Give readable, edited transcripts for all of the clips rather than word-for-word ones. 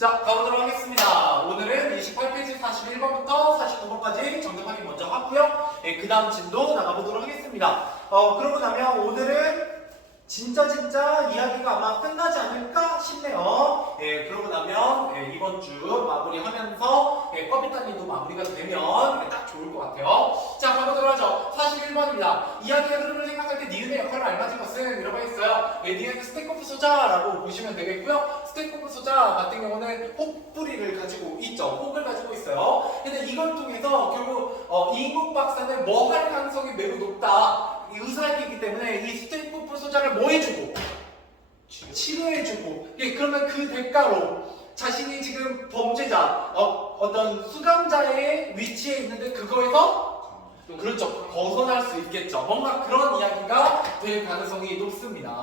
자, 가보도록 하겠습니다. 오늘은 28페이지 41번부터 49번까지 정답 확인 먼저 하고요. 그 다음 진도 나가보도록 하겠습니다. 그러고 나면 오늘은 진짜 이야기가 아마 끝나지 않을까 싶네요. 그러고 나면 이번 주 마무리하면서 꺼비탄님도 마무리가 되면 딱 좋을 것 같아요. 자, 가보도록 하죠. 41번입니다. 이야기의 흐름을 생각할 때 니은의 역할을 알맞은 것은 이라고 했어요. 니은의 스택오프 소자라고 보시면 되겠고요. 스택오프 소자 같은 경우는 혹부리를 가지고 있죠. 혹을 가지고 있어요. 근데 이걸 통해서 결국 이인국 박사는 뭐 할 가능성이 매우 높다. 의사이기 때문에 이 스테이프풀 소자를 뭐 해주고? 치료해주고. 그러면 그 대가로 자신이 지금 범죄자, 어떤 수감자의 위치에 있는데 그거에서 그렇죠. 벗어날 수 있겠죠. 뭔가 그런 이야기가 될 가능성이 높습니다.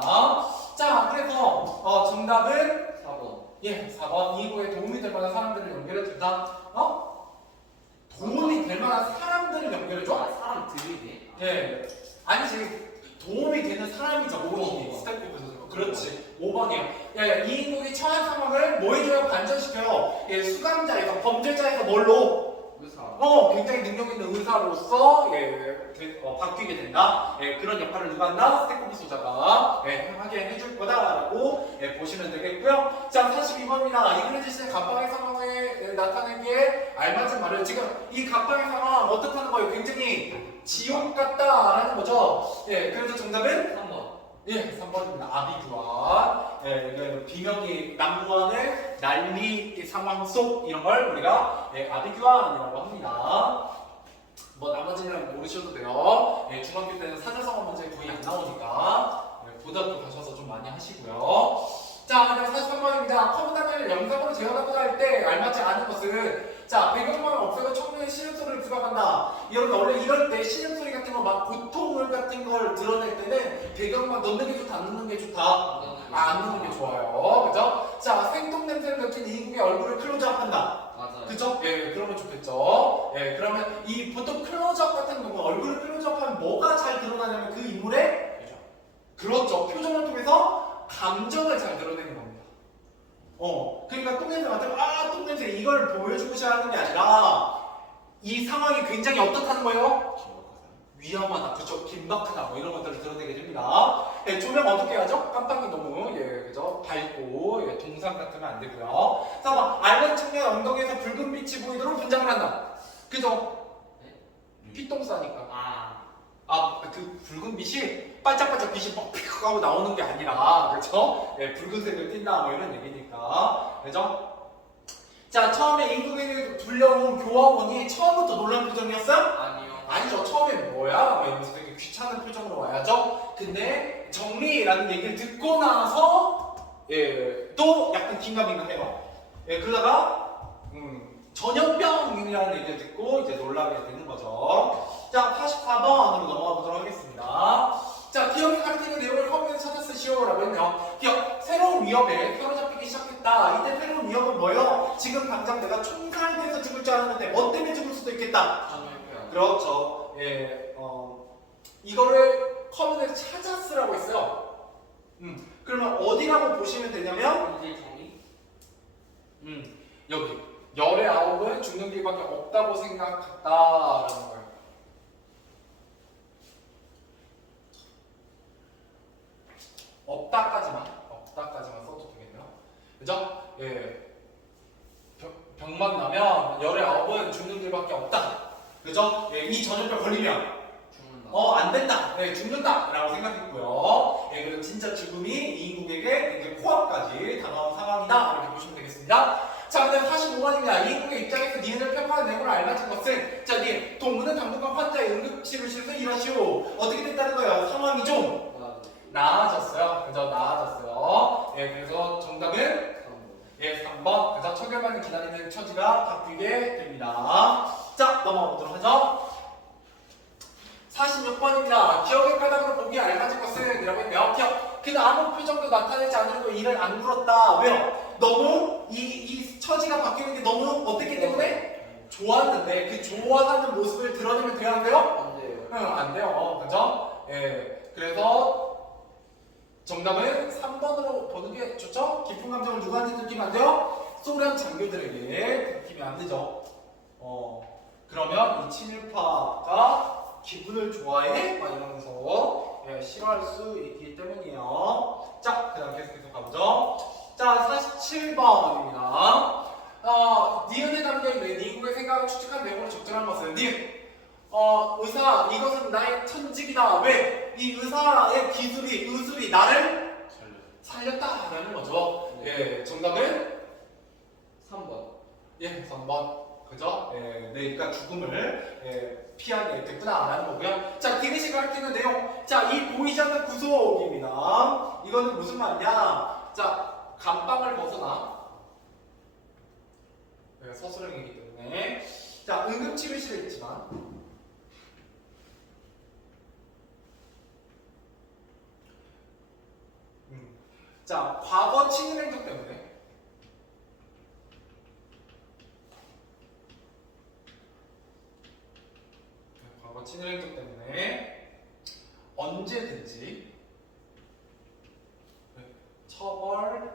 자, 그래서 정답은 4번. 4번. 이거에 도움이 될 만한 사람들을 연결해준다. 도움이 될 만한 사람들을 연결해줘? 사람들이네. 아니지. 도움이 되는 사람이죠. 5번이 스태프에서. 그렇지. 5번이에요. 이 인국이 처한 상황을 뭐 해줘요? 반전시켜요. 수감자에서, 범죄자에서 뭘로? 의사. 굉장히 능력 있는 의사로서 바뀌게 된다. 그런 역할을 누가 한다? 스태프 소자가 하게 해줄 거다라고 보시면 되겠고요. 자, 42번입니다. 이그레지스의 갑방의 상황에 나타내기에 알맞은 말을 지금 이 갑방의 상황 어떻다는 거예요? 굉장히 지옥 같다라는 거죠. 그래서 정답은 3번. 3번입니다. 아비규환. 비명이 난무하는 난리 상황 속 이런 걸 우리가 아비규환이라고 합니다. 뭐 나머지는 모르셔도 돼요. 중학교 때는 사자성어 문제 거의 안 나오니까 고등학교 가셔서 좀 많이 하시고요. 자, 그다음 43번입니다. 컴퓨터를 영상으로 재현하고자 할 때 알맞지 않은 것은 자, 배경음악을 없애고 청년의 신음소리를 부각한다. 여러분 원래 이럴 때 신음소리 같은 거 막 고통을 같은 걸 드러낼 때는 배경음악 넣는 게 좋다, 안 넣는 게 좋다? 안 넣는 게 좋아요. 그죠? 자, 생똥냄새를 느낀 이인국의 얼굴을 클로즈업한다. 맞아요. 그죠? 그러면 좋겠죠. 그러면 이 보통 클로즈업 같은 경우 얼굴을 클로즈업하면 뭐가 잘 드러나냐면 그 인물의 그렇죠. 표정을 통해서 감정을 잘 드러내는 겁니다. 그러니까 똥냄새 맡으면 똥냄새 이걸 보여주고자 하는 게 아니라 이 상황이 굉장히 어떻다는 거예요? 위험하다, 그쵸? 긴박하다, 뭐 이런 것들을 드러내게 됩니다. 조명 어떻게 하죠? 깜빡이 너무, 그죠? 밝고, 동상 같으면 안 되고요. 자, 막, 앓는 청년 엉덩이에서 붉은 빛이 보이도록 분장을 한다. 그죠? 피똥 싸니까. 그 붉은 빛이 반짝반짝 빛이 막 픽 하고 나오는 게 아니라, 그죠? 붉은색을 띈다, 뭐 이런 얘기니까. 그죠? 자, 처음에 임금에게 불려온 교화원이 처음부터 놀란 표정이었어요? 아니요. 아니죠. 처음에 뭐야? 이러면서 되게 귀찮은 표정으로 와야죠. 근데 정리라는 얘기를 듣고 나서 또 약간 긴가민가해요. 그러다가 전염병이라는 얘기를 듣고 이제 놀라게 되는 거죠. 자, 84번으로 넘어가 보도록 하겠습니다. 자, 기억이 가르치는 내용을 컴퓨터에서 찾아 쓰시오라고 했네요. 기억, 새로운 위협에 사로잡히기 시작했다. 이때 새로운 위협은 뭐예요? 지금 당장 내가 총살돼서 죽을 줄 알았는데 뭐 때문에 죽을 수도 있겠다. 그렇죠. 이거를 컴퓨터에서 찾아 쓰라고 했어요. 그러면 어디라고 보시면 되냐면 여기 열의 아홉은 죽는 길밖에 없다고 생각했다라는 거예요. 없다까지만 써도 되겠네요. 그죠? 병만 나면 열의 아홉은 죽는 길밖에 없다. 그죠? 이 전염병 걸리면 죽는다. 안 된다. 죽는다. 라고 생각했고요. 그래서 진짜 죽음이 이인국에게 이제 코앞까지 다가온 상황이다. 이렇게 보시면 되겠습니다. 자, 그다음 45번입니다. 이인국의 입장에서 니은을 평가하는 내용을 알맞은 것은 자, 니 동문은 당분간 환자의 응급치료실에서 일하시오. 어떻게 됐다는 거예요? 상황이 좀 나아졌어요. 그죠? 나아졌어요. 그래서 정답은 3번. 그래서 청결만을 기다리는 처지가 바뀌게 됩니다. 자, 넘어가 보도록 하죠. 46번입니다. 기억의 까닭으로 보기 알맞은 것은 이라고 했네요. 기억. 그는 아무 표정도 나타내지 않으려고 이를 안 물었다. 왜요? 너무 이 처지가 바뀌는 게 너무 어떻기 때문에 좋았는데 그 좋아하는 모습을 드러내면 돼야 안 돼요? 안 돼요. 안 돼요. 그죠? 그래서 정답은 3번으로 보는 게 좋죠? 깊은 감정을 누구한테 느끼면 안 돼요? 소련 장교들에게 들키면 안 되죠. 그러면 이 친일파가 기분을 좋아해? 막 이러면서 싫어할 수 있기 때문이에요. 자, 그 다음 계속해서 가보죠. 자, 47번입니다. 니은에 담겨있는 이국의 생각을 추측한 내용으로 적절한 것은 니은. 의사, 이것은 나의 천직이다. 왜? 이 의사의 의술이 나를 살렸다라는 거죠. 예, 정답은 3번. 예, 3번. 그죠? 예, 그러니까 죽음을 피하게 됐구나라는 거고요. 자, 디귿이 가리키는 내용. 자, 이 보이지 않는 구속입니다. 이거는 무슨 말이냐? 자, 감방을 벗어나. 서술형이기 때문에. 자, 응급치료실에 있지만. 자, 과거 친일 행적 때문에. 과거 친일 행적 때문에 언제든지 처벌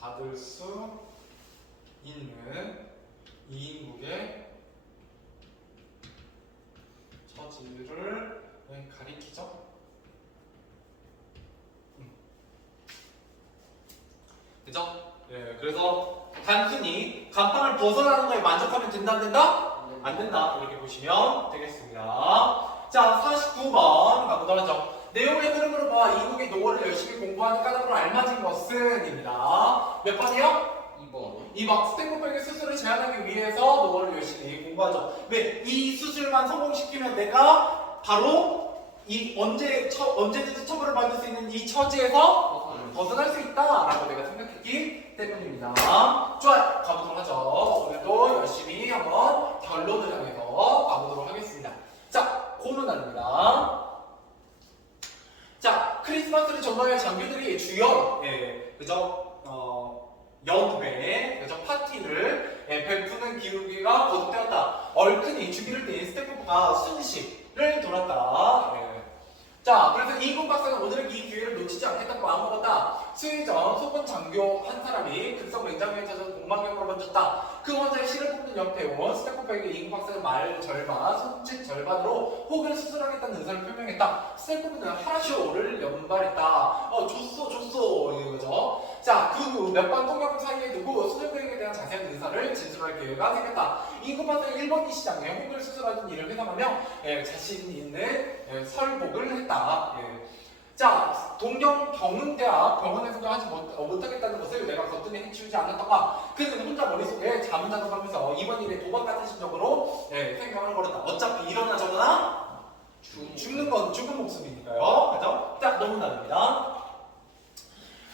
받을 수 있는 이인국의 처지를 가리키죠. 그죠? 예, 그래서 단순히 감방을 벗어나는 거에 만족하면 된다 안 된다? 안 된다. 이렇게 보시면 되겠습니다. 자, 49번 가보도록 하죠. 내용의 흐름으로 봐 이국의 노고를 열심히 공부하는 까닭으로 알맞은 것은 입니다. 몇 번이요? 2번. 이 막 스탠포백의 수술을 제한하기 위해서 노고를 열심히 공부하죠. 왜? 이 수술만 성공시키면 내가 바로 이 언제든지 처벌을 받을 수 있는 이 처지에서 벗어날 수 있다라고 내가 생각했기 때문입니다. 좋아요. 가보도록 하죠. 오늘도 열심히 한번 결론을 향해서 가보도록 하겠습니다. 자, 고문단입니다. 자, 크리스마스를 전망할 장교들이 주연, 그죠? 연회, 그죠? 파티를 베푸는 기우기가 거듭되었다. 얼큰이 주기를 낸 스태프가 순식을 돌았다. 자, 그래서 이군 박사는 오늘은 이 기회를 놓치지 않겠다고 마음먹었다. 수일 전 소금 장교 한 사람이 급성 냉장고에 젖어 공망경으로 번졌다. 그 환자의 실을 뽑는 옆태원 스태프에게 이군 박사는 말 절반, 손짓 절반으로 혹을 수술하겠다는 의사를 표명했다. 스태프는 하라쇼를 연발했다. 줬어 이거죠. 자, 그 후 몇번 통역을 사이에 두고 수술객에 대한 자세한 의사를 진술할 기회가 생겼다. 이군 박사는 일본이 시장에 혹을 수술하는 일을 회담하며 자신 있는 설복을 했다. 자, 동경 경흥대학 병원에서도 하지 못하겠다는 것을 내가 거뜬히 해치우지 않았던가. 그는 혼자 머릿속에 자문자답하면서 이번 일에 도박 같은 심정으로 생각을 걸었다. 어차피 일어나 저러나 죽는 건 죽은 목숨이니까요. 그죠? 딱 너무 다릅니다.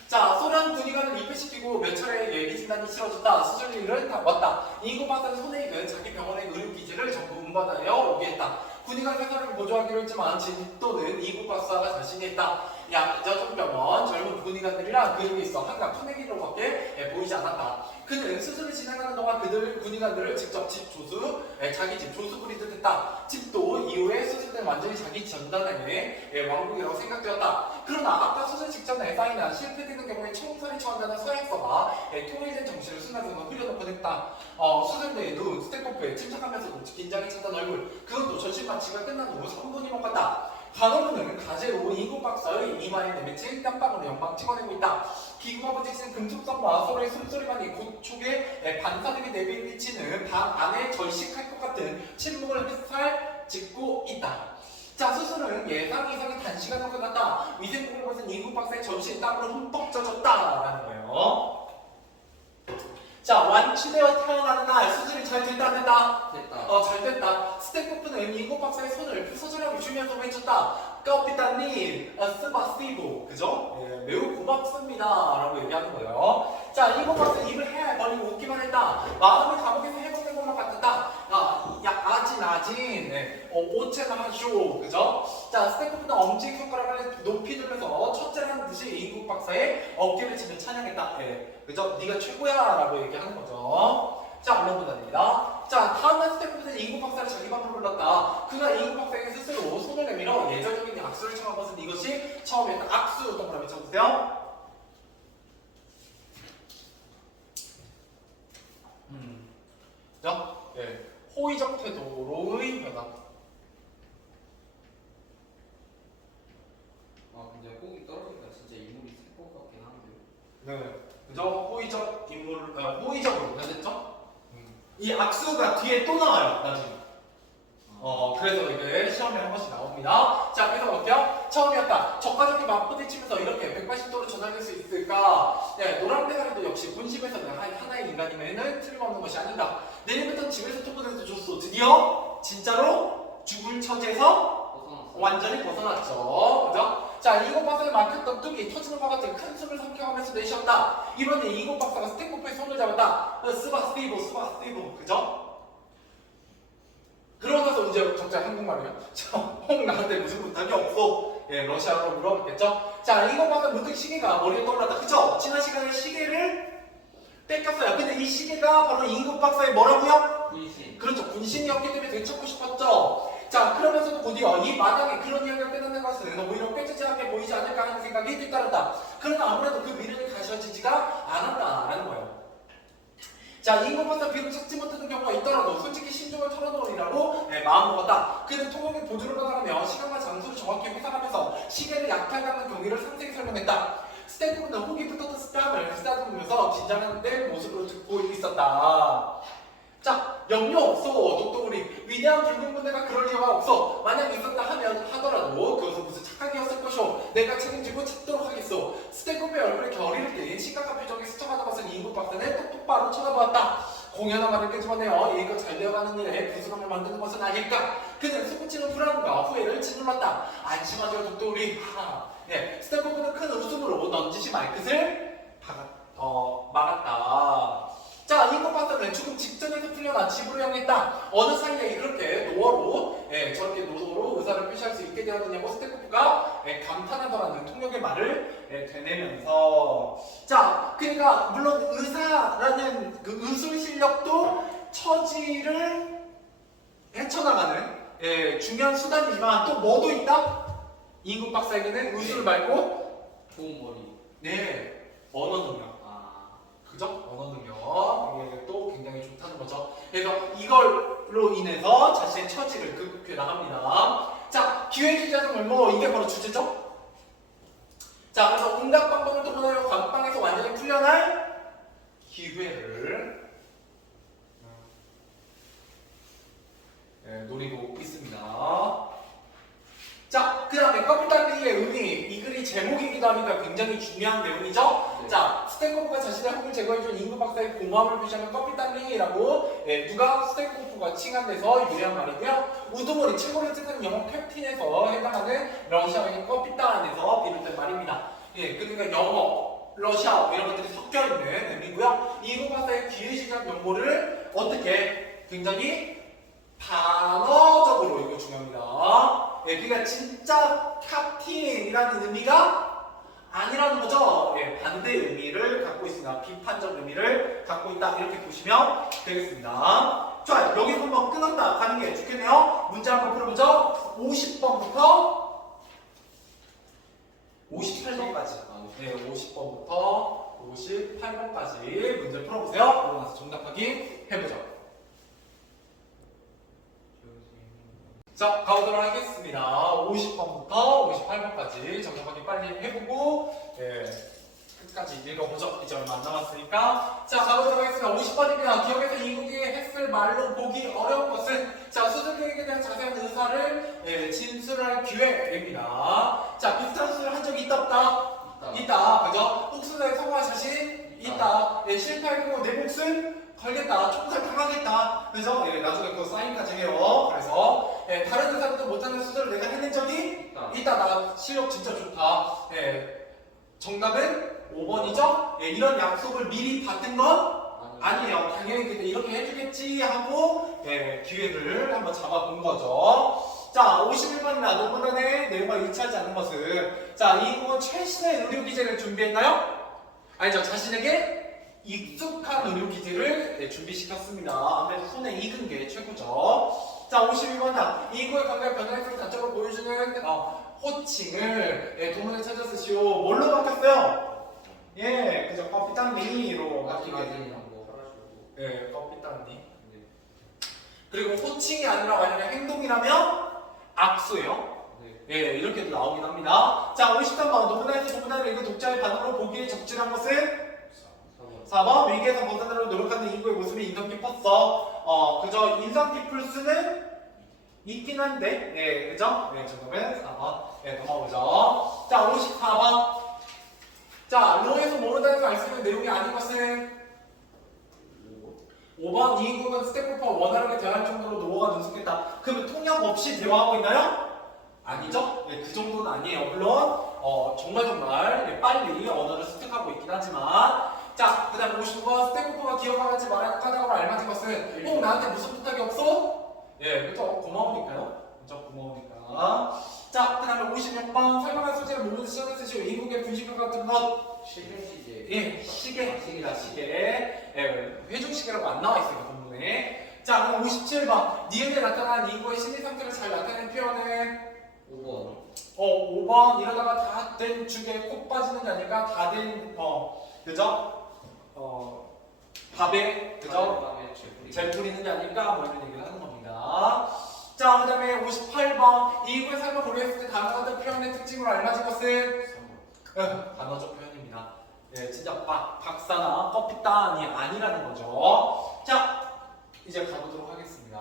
자, 소련 군의관을 입회시키고 몇 차례 예비 진단이 치러졌다. 수술일은 다 왔다. 이군 박사는 손해익은 자기 병원의 의료기지를 전부 운반하여 오게 했다. 군의관 회사를 보조하기로 했지만 진또는 이국 박사가 자신이 했다. 야, 저 정병원 젊은 군의관들이랑 그룹이 있어. 항상 커내기로밖에 보이지 않았다. 그는 수술을 진행하는 동안 그들 군의관들을 직접 자기 집 조수 부리듯 했다. 집도 이후에 수술된 완전히 자기 전단의 왕국이라고 생각되었다. 그러나 아까 수술 직전에 사인한 실패되는 경우에 총살이 처한다는 서약서가 통일된 정신을 순간적으로 흘려놓곤 했다. 수술대에 누운 스태코프에 침착하면서도 긴장이 찼던 얼굴. 그것도 전신 마취가 끝난 후 3분이 먹었다. 간호부는 가재로 이국 박사의 이마에 내맺힌 땀방울을 연방 찍어내고 있다. 기구가 부딪힌 금속선과 서로의 숨소리만이 고촉에 반사되게 내비치는 방 안에 절식할 것 같은 침묵을 햇살 짓고 있다. 자, 수술은 예상 이상의 단시간으로 끝났다. 위생복을 벗은 이국 박사의 전신이 땀으로 흠뻑 젖었다라는 거예요. 자, 완치되어 태어나는 날 수술이 잘 됐다 안 됐다? 됐다. 잘 됐다. 스태코프는 이국 박사의 손을 부서지라고 주면서 외쳤다. 까피타님, 스바시보. 그죠? 매우 고맙습니다. 라고 얘기하는 거예요. 자, 이국 박사는 입을 헤 벌리고 웃기만 했다. 마음을 감옥에서 해방된 것만 같았다. 아진. 오체나 하쇼. 그죠? 자, 스태코프는 엄지 손가락을 높이 들면서 첫째라는 듯이 이국 박사의 어깨를 치며 찬양했다. 그죠? 네가 최고야. 라고 얘기하는 거죠. 자, 물론보다입니다. 자, 다음날 스태프는 이국 박사를 자기 방으로 불렀다. 그가 이국 박사에게 스스로 손을 내밀어 예정적인 악수를 청한 것은 이것이 처음이었다. 악수 동그라미 쳐주세요. 그죠? 예, 호의적 태도로의 변화. 아 근데 호기 떨어지니까 진짜 인물이 셀 것 같긴 한데. 네, 그죠? 호의적 인물, 호의적으로 됐죠? 이 악수가 뒤에 또 나와요, 나중에. 그래서 이게 시험에 한 번씩 나옵니다. 자, 그래서 어때요? 처음이었다. 적가적인 맞부딪히면서 이렇게 180도로 전환될 수 있을까? 네, 노란 대가리도 역시 본심에서는 하나의 인간임에는 틀림없는 것이 아닌가. 내일부터 집에서 토크해서 줬어. 드디어 진짜로 죽을 처지에서 벗어났어. 완전히 벗어났죠. 그죠? 자, 이곳 박사에 막혔던 뚝이 터지는 것 같은 큰 숨을 삼켜가면서 내쉬었다. 이번에 이곳 박사가 스탠코프의 손을 잡았다. 스바 스티브. 그죠? 그러면서 이제 적자 한국말이요. 자, 나한테 무슨 부탁이 없어. 예, 러시아어로 물어봤겠죠? 자, 이거 봐서 문득 시계가 머리에 떠올랐다. 그쵸? 지난 시간에 시계를 뺏겼어요. 근데 이 시계가 바로 임금 박사의 뭐라고요? 군신. 그렇죠. 군신이었기 때문에 되찾고 싶었죠. 자, 그러면서도 곧이어 이 마당에 그런 이야기를 빼놓는 것은 오히려 꾀지지하게 보이지 않을까 하는 생각이 뒤따른다. 그러나 아무래도 그 미련이 가셔지지가 않았다라는 거예요. 자, 임금 박사 비록 찾지 못하는 경우가 있더라도 솔직히 심정을 털어놓으리라고 마음 먹었다. 그는 통역의 보조를 받아가며 시간과 장소를 정확히 회상하면서 시계를 약탈당한 경위를 상세히 설명했다. 스탠코는 호기부터 스tam을 쓰다듬으면서 긴장하는 모습으로 듣고 있었다. 자, 염려 없어, 독도우리. 위대한 붉은 군대가 그럴 리가 없어. 만약 있었다 하더라도 그것은 무슨 착각이었을 것이오. 내가 책임지고 찾도록 하겠소. 스탠코의 얼굴에 결의를 띤 심각한 표정이 스쳐가는 것을 임금 박사는 똑바로 쳐다보았다. 공연한 말을 끄집어내어 이거 잘 되어가는 일에 부스럼을 만드는 것은 아닐까. 그는 솟구치는 불안과 후회를 짓눌렀다. 안심하죠, 독도우리. 네, 스탠코는 큰 웃음으로 넌지시 말끝을 막았다. 자, 임금 박사는 죽음 직전에서 풀려나 집으로 향했다. 어느 사이에 그렇게 노어로, 저렇게 노어로 의사를 표시할 수 있게 되었느냐고 스테코프가 감탄하더라는 통역의 말을 되뇌면서. 자, 그러니까 물론 의사라는 그 의술 실력도 처지를 헤쳐나가는 중요한 수단이지만 또 뭐도 있다? 임금 박사에게는 의술을 말고 좋은 머리. 네, 언어 능력. 그죠? 언어 능력. 이게 또 굉장히 좋다는 거죠. 그래서 이걸로 인해서 자신의 처지를 극복해 나갑니다. 자, 기회주의자적 면모, 이게 바로 주제죠? 자, 그래서 응답 방법을 통하여 감방에서 완전히 풀려날 기회를 노리고 있습니다. 자, 그 다음에 커피단리의 의미, 이 글이 제목이기도 하니까 굉장히 중요한 내용이죠. 네. 자, 스탠코프가 자신의 학을 제거해준 임금 박사의 고마움을 표시하는 커피단리라고 누가 스탠코프가 칭한돼서 유래한 말이고요. 우두머리, 칠머리 뜻은 영어 캡틴에서 해당하는 러시아어인 커피단에서 비롯된 말입니다. 예, 그러니까 영어, 러시아어 이런 것들이 섞여있는 의미고요. 임금 박사의 기회시장 면모를 어떻게 굉장히 단어적으로, 이거 중요합니다. 예, 그러니까 진짜 캡틴이라는 의미가 아니라는 거죠. 예, 반대의 의미를 갖고 있습니다. 비판적 의미를 갖고 있다. 이렇게 보시면 되겠습니다. 자, 여기서 한번 끊었다 가는 게 좋겠네요. 문제 한번 풀어보죠. 50번부터 58번까지. 네, 50번부터 58번까지 문제 풀어보세요. 그러고 나서 정답 확인 해보죠. 자, 가보도록 하겠습니다. 50번부터 58번까지 정답 확인 빨리 해보고 끝까지 읽어보죠. 이제 얼마 안 남았으니까. 자, 가보도록 하겠습니다. 50번입니다. 기억에서 이국이 했을 말로 보기 어려운 것은, 자, 수술계획에 대한 자세한 의사를 진술할 기회입니다. 자, 비슷한 수술을 한 적이 있다 없다? 있다. 그죠? 혹수사에 성공한 자신 있다. 실패하고 내 몫은 걸겠다. 총살 당하겠다. 그죠? 나중에 그 사인까지 해요. 그래서 다른 의사들도 못하는 수술을 내가 해낸 적이 있다. 나 실력 진짜 좋다. 정답은 5번이죠? 이런 약속을 미리 받은 건 아니에요. 당연히 근데 이렇게 해주겠지 하고 기회를 한번 잡아본 거죠. 자, 51번입니다. 논문안의 내용과 일치하지 않는 것은, 자, 이분 최신의 의료기재를 준비했나요? 아니죠. 자신에게 익숙한 의료기재를 준비시켰습니다. 아무래도 손에 익은 게 최고죠. 자, 52번입니다. 이구의 감각 변화의 단점을 보여주는 호칭을 도문에 찾아 쓰시오. 뭘로 바뀌었어요? 예, 그죠. 커피단리로 바뀌게 되네요. 커피단리. 그리고 호칭이 아니라 만약에 행동이라면 악수예요. 네. 예, 이렇게도 나오긴 합니다. 자, 53번. 노무나에서 노무나를 읽은 독자의 반응으로 보기에 적절한 것은 4번. 4번. 위기에서 벗어나려고 노력하는 인구의 모습이 인상 깊었어. 그죠? 인상 깊을 수는 있긴 한데, 예, 그죠? 네, 정답은 4번. 네, 넘어오죠. 자, 54번. 자, 로에서 모른다에서 알 수 있는 내용이 아닌 것은 5번. 이 인구는 스태프와 원활하게 대화할 정도로 노어가 능숙했다. 그러면 통역 없이 대화하고 있나요? 아니죠? 네, 그 정도는 아니에요. 물론 정말 네, 빨리 언어를 습득하고 있긴 하지만 자, 그 다음에 50번 스태프가 기억하지 말아야 까닭으로 알맞은 것은 꼭 나한테 무슨 부탁이 없어? 예, 그죠? 고마우니까요. 그죠? 고마우니까. 자, 그 다음에 56번 설명할 소재를 모두 시간을 쓰시오. 인국의 분식과 같은 것. 실명시제. 예, 시계입니다. 시계. 예, 회중시계라고 안 나와 있어요. 본문에. 자, 그럼 57번 니은에 나타난 인구의 심리 상태를 잘 나타내는 표현은 5번. 5번 이러다가 다 된 죽에 콕 빠지는 게 아니라 다 된 그죠? 밥에 그죠? 젤 뿌리는 게 아닐까 뭐 이런 얘기를 하는 겁니다. 자, 그 다음에 58번 이익의 삶을 고려했을 때 단어적 표현의 특징으로 알맞은 것은 3번. 단어적 표현입니다. 예, 진짜 박사나 커피단이 아니라는 거죠. 자, 이제 가보도록 하겠습니다.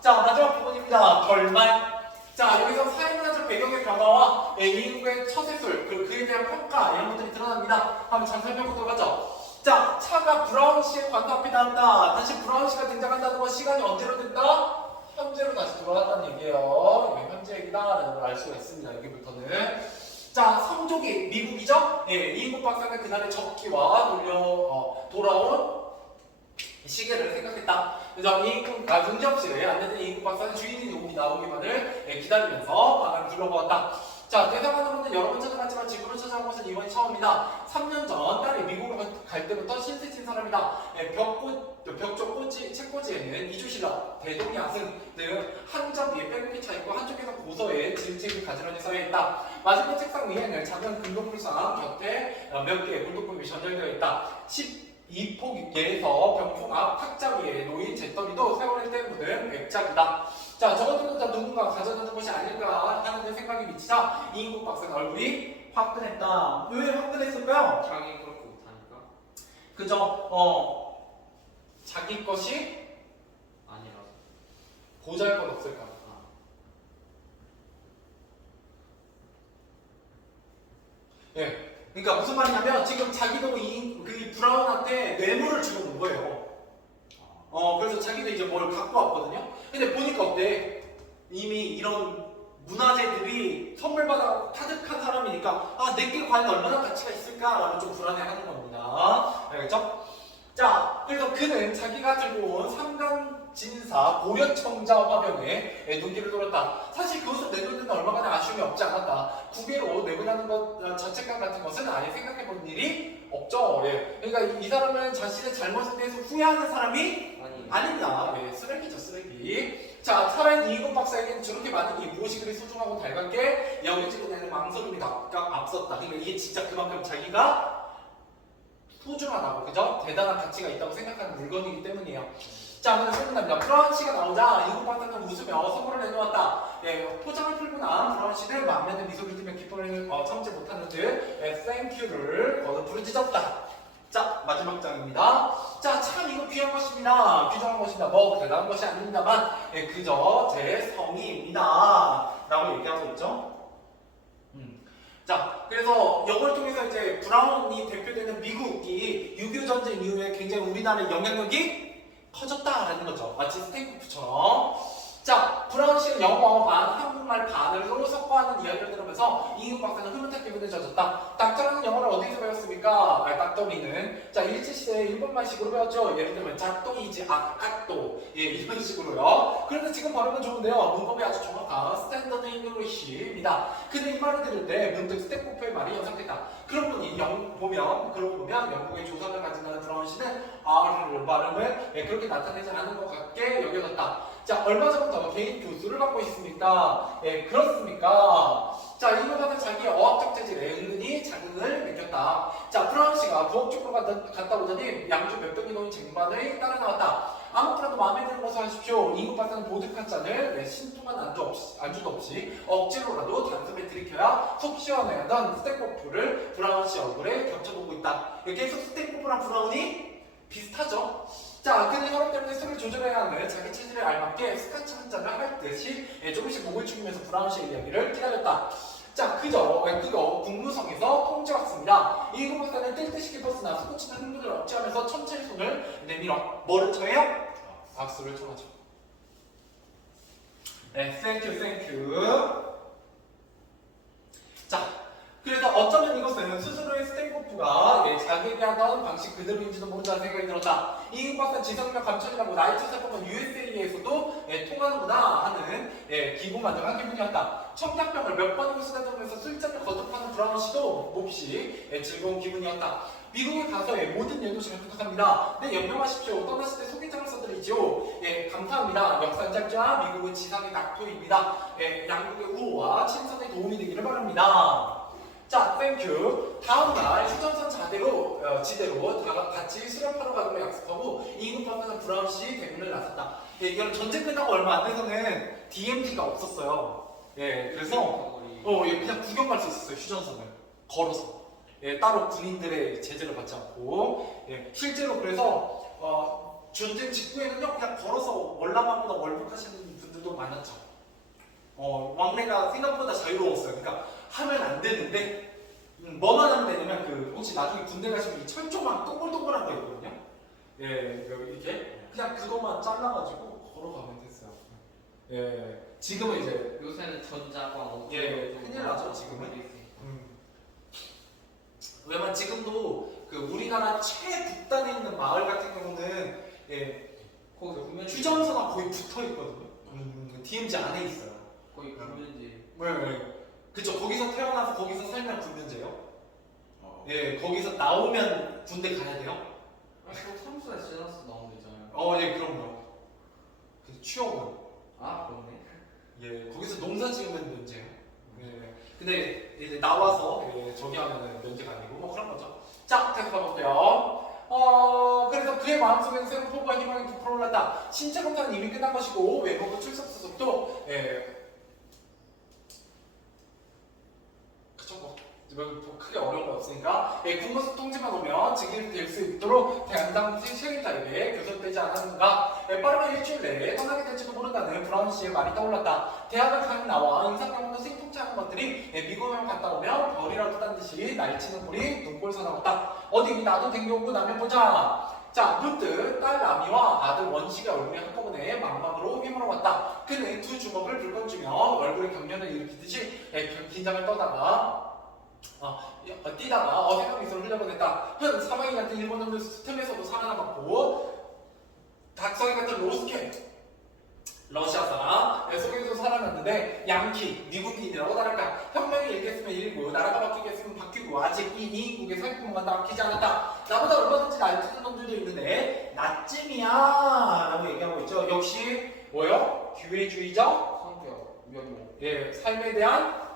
자, 마지막 부분입니다. 결말. 자, 여기서 사회문화적 배경의 변화와 이익의 처세술 그리고 그에 대한 평가 이런 것들이 드러납니다. 한번 잘 살펴보도록 하죠. 자, 차가 브라운 씨의 관도 앞에 닿았다. 다시 브라운 씨가 등장한다는 건 시간이 언제로 됐다? 현재로 다시 돌아갔다는 얘기예요. 이게 현재 얘기다라는 걸 알 수가 있습니다. 여기부터는. 자, 성족이 미국이죠? 예, 이인국 박사는 그날의 적기와 돌아온 시계를 생각했다. 그래서 응접실에 안내된 이인국 박사는 주인이 오기 나오기만을 기다리면서 방을 둘러보았다. 자, 대사관으로는 여러 번 찾아갔지만 집으로 찾아온 것은 이번이 처음이다. 3년 전 딸이 미국으로 갈 때부터 신세 친 사람이다. 벽쪽 책꽂이에는 이주신라, 대동이 아승 등 한 점 위에 빼곡히 차있고 한쪽에서 고서에 질책이 가지런히 쌓여있다. 맞은편 책상 위에는 작은 금속불상 곁에 몇 개의 물도금이 전열되어 있다. 12폭에서 병풍 앞 탁자 위에 놓인 재떨이도 세월의 때 묻은 백작이다. 자, 저것들은 다 누군가 가져다는 것이 아닐까 하는 데 생각이 미치자 이인국 박사는 얼굴이 화끈했다. 왜 화끈했을까요? 자기 그렇게 못하니까? 그죠? 자기 것이 아니라서. 보잘것 없을까? 예. 그러니까 무슨 말이냐면 지금 자기도 그 브라운한테 뇌물을 주고 온 거예요. 그래서 자기도 이제 뭘 갖고 왔거든요. 근데 보니까 어때? 이미 이런 문화재들이 선물 받아 타득한 사람이니까 내게 과연 얼마나 가치가 있을까라는 좀 불안해하는 겁니다. 알겠죠? 자, 그래서 그는 자기가 들고 온 삼강진사 고려청자 화병에 눈길을 돌았다. 사실 그것을 내놓는 얼마간의 아쉬움이 없지 않았다. 구개로 내보내는 것 자책감 같은 것은 아예 생각해본 일이 없죠. 예. 그러니까 이 사람은 자신의 잘못에 대해서 후회하는 사람이 아닙니다. 예, 쓰레기죠, 쓰레기. 자, 차라리 이인국 박사에게는 저렇게 많은 게 무엇이 그리 소중하고 달갑게 여겨지고 내는 망설임이 앞섰다. 그러니까 이게 진짜 그만큼 자기가 소중하다고, 그죠? 대단한 가치가 있다고 생각하는 물건이기 때문이에요. 자, 그래서 소문납니다. 브라운 씨가 나오자 이인국 박사는 웃으며 선물을 내놓았다. 예, 포장을 풀고 난 브라운 씨는 만면에 미소를 띠며 기쁨을 참지 못하는 듯 땡큐를 부르짖었다. 자, 마지막 장입니다. 자, 참 이거 귀한 것입니다. 귀중한 것입니다. 뭐 대단한 것이 아닙니다만 그저 제 성의입니다. 라고 얘기하고 있죠. 자, 그래서 이걸 통해서 이제 브라운이 대표되는 미국이 6.25 전쟁 이후에 굉장히 우리나라의 영향력이 커졌다라는 거죠. 마치 스테이크처럼. 자, 브라운 씨는 영어 반, 한국말 반으로 섞어하는 이야기를 들으면서 이인국 박사는 흐뭇한 기분에 젖었다. 닥터는 영어를 어디서 배웠습니까? 닥터리는 자, 일제시대에 일본말식으로 배웠죠. 예를 들면 잣똥이지 악도 이런 식으로요. 그런데 지금 발음은 좋은데요. 문법이 아주 정확한 스탠더드 잉글리시입니다. 근데 이 말을 들을 때 문득 스태프의 말이 연상됐다. 그러고 보면 영국의 조상을 가진 브라운 씨는 R을 발음을 그렇게 나타내지 않은 것 같게 여겨졌다. 자, 얼마 전부터 개인 교수를 받고 있습니까? 그렇습니까? 자, 이거는 자기의 어학적 재질에 은근히 자극을 느꼈다. 자, 브라운 씨가 부엌 쪽으로 갔다 오더니 양주 몇 병이 놓인 쟁반 기관을 따라 나왔다. 아무거나도 마음에 드는 것을 하십시오. 이국 박사는 보드카 잔을 신통한 안주도 없이 억지로라도 단숨에 들이켜야 속 시원해하던 스탠코프를 브라운 씨 얼굴에 겹쳐보고 있다. 계속 스탠코프랑 브라운이 비슷하죠. 자, 그는 혈압 때문에 술을 조절해야 하는 자기 체질에 알맞게 스카치 한 잔을 할 듯이 조금씩 목을 축이면서 브라운 씨의 이야기를 기다렸다. 자, 그거 국무성에서 통지왔습니다. 이국 박사는 뜰 듯이 기뻤으나 스코치는 흥분을 억제하면서 천천히 손을 내밀어 뭐를 쳐요? 박수를 쳐가죠. 네, 땡큐. 자, 그래서 어쩌면 이것은 스스로의 스탠코프가 자기에게 하던 방식 그대로인지도 모른다는 생각이 들었다. 이국 박사 지성이나 감천이라고 나이트 세포는 USA에서도 통하는구나 하는 기분만족한 기분이었다. 청량병을 몇 번이고 쓰다듬으면서 술잔을 거듭하는 브라운 씨도 몹시 즐거운 기분이었다. 미국에 가서 모든 연도식을 부탁합니다. 네, 연명하십시오. 떠나실 때 소개장을 써드리죠. 감사합니다. 역산작자 미국은 지상의 낙토입니다. 양국의 우호와 친선에 도움이 되기를 바랍니다. 자, 땡큐. 다음날 휴전선 지대로 다 같이 수렵하러 가기로 약속하고 이국 박사는 브라운 씨 대문을 나섰다. 이건 전쟁 끝나고 얼마 안 돼서는 DMZ가 없었어요. 그래서 그냥 구경 갈 수 있었어요. 휴전선을 걸어서. 따로 군인들의 제재를 받지 않고. 실제로 그래서 전쟁 직후에는요 그냥 걸어서 월남하거나 월북하시는 분들도 많았죠. 왕래가 생각보다 자유로웠어요. 그러니까 하면 안 되는데 뭐만 하면 되냐면 혹시 나중에 군대 가시면 이 철조망 동글동글한 거 있거든요. 이렇게 그냥 그것만 잘라가지고 걸어가면 됐어요. 지금은 이제 요새는 전자광 큰일 나죠 지금은. 왜냐면 지금도 우리나라 최북단에 있는 마을 같은 경우는 거기 휴전선과 거의 붙어 있거든요. DMZ 안에 있어요. 거의 군면제. 그쵸. 거기서 태어나서 거기서 살면 군면제요. 거기서 나오면 군대 가야 돼요. 또 삼수에 지나서 나오면 되잖아요. 그럼요. 취업은. 그러네. 거기서 농사 지으면 면제요. 근데 이제 나와서 저기 하면은 면제가 아니고 뭐 그런 거죠. 자, 계속 가볼게요. 그래서 그의 마음속에는 새로운 포부와 희망이 부풀어올랐다. 신체 검사는 이미 끝난 것이고 외모도 출석 수속도 그쵸 뭐 크게 어려운 거 없으니까 군무소 통지만 오면 직일될 수 있도록 당시 시행자에게 교섭되지 않았는가. 빠르면 일주일 내에 떠나게 될지도 모른다는 브라운 씨의 말이 떠올랐다. 대학을 가 나와 인상 경험도 생통치 않은 것들이 미국에 갔다 오면 별이라도 딴 듯이 날치는 꼴이 눈꼴 사나웠다. 어디 나도 댕겨오고 나면 보자. 자, 문득 딸 라미와 아들 원식의 얼굴이 한꺼번에 망망으로 휘몰아왔다. 그는 두 주먹을 불끈 쥐며 얼굴에 경련을 일으키듯이 긴장을 뛰다가 어색한 미소를 흘려보냈다. 사마귀 같은 일본 놈들 틈에서도 살아남았고 닭성이 같은 로스케 러시아 사람 속에서 살아났는데 양키 미국인이라고 다를까. 혁명이 일겠으면 일고 나라가 바뀌겠으면 바뀌고 아직 이 이국의 살구멍은 바뀌지 않았다. 나보다 얼마든지 날뛰는 놈들도 있는데 나쯤이야 라고 얘기하고 있죠. 역시 뭐요? 기회주의적 성격, 면모. 삶에 대한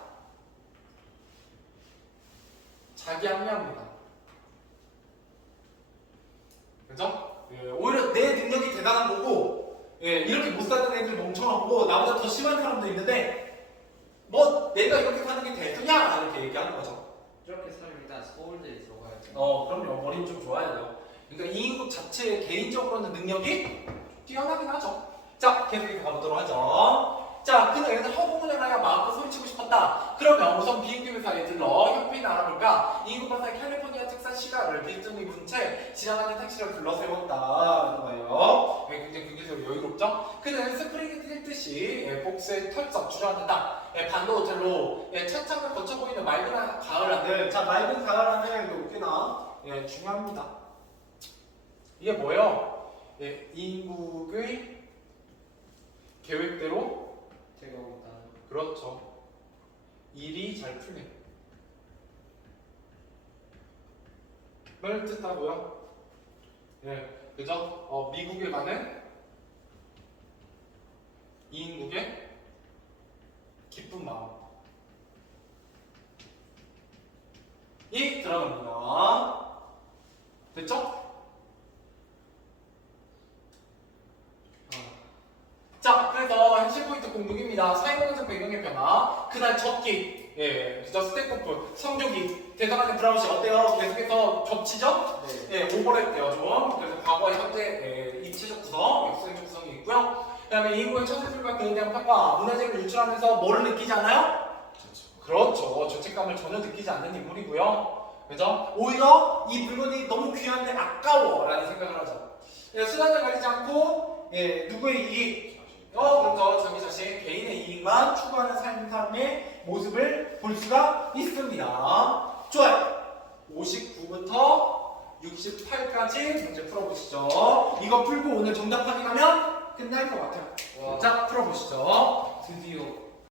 자기 합리화입니다. 그죠? 오히려 내 능력이 대단한 거고 이렇게 못 사는 애들 멍청하고 나보다 더 심한 사람도 있는데 뭐 내가 이렇게 사는 게 대수냐 이렇게 얘기하는 거죠. 이렇게 살면 일단 서울대에 들어가야죠. 그럼요. 머리는 좀 좋아야 돼요. 그러니까 이 인국 자체의 개인적으로는 능력이 뛰어나긴 하죠. 자, 계속 가보도록 하죠. 자, 그는 허공을 향하여 마음껏 소리치고 싶었다. 그러면 우선 비행기 회사에 들러 협회나 알아볼까? 이국 박사의 캘리포니아 특산 시가를 빈증이 분 채 지나가는 택시를 불러 세웠다는 거예요. 굉장히 경제적으로 여유롭죠? 그는 스프링이 뛸 듯이 복수의 털썩 주저앉았다. 반도 호텔로 찬창을 거쳐 보이는 맑은 가을 하늘. 자, 맑은 가을 하늘 꽤나 중요합니다. 이게 뭐예요? 인국의 계획대로 되고 있다는. 그렇죠. 일이 잘 풀네. 뭘 뜻하고요? 그죠? 미국에 가는 이인국의 기쁜 마음. 이 들어갑니다. 됐죠? 전체 공부입니다. 사회문화적 배경의 변화, 그날 적기, 예, 그저 스텝오프, 성조기, 대사관의 브라우시 어때요? 계속해서 겹치죠? 네. 예, 오버랩돼요 좀. 그래서 과거, 현재, 예, 입체적 구성, 역사적 구성이 있고요. 그다음에 인구의 처세술과 그에 대한 평가, 문화재를 유출하면서 뭐를 느끼지 않아요? 그렇죠. 죄책감을 전혀 느끼지 않는 인물이고요. 그죠? 오히려 이 물건이 너무 귀한데 아까워라는 생각을 하죠. 예, 수단을 가리지 않고 예, 누구의 이익, 그렇죠. 자기 자신 개인의 이익만 추구하는 삶의 모습을 볼 수가 있습니다. 좋아요. 59부터 68까지 문제 풀어보시죠. 이거 풀고 오늘 정답 확인하면 끝날 것 같아요. 와. 자, 풀어보시죠. 드디어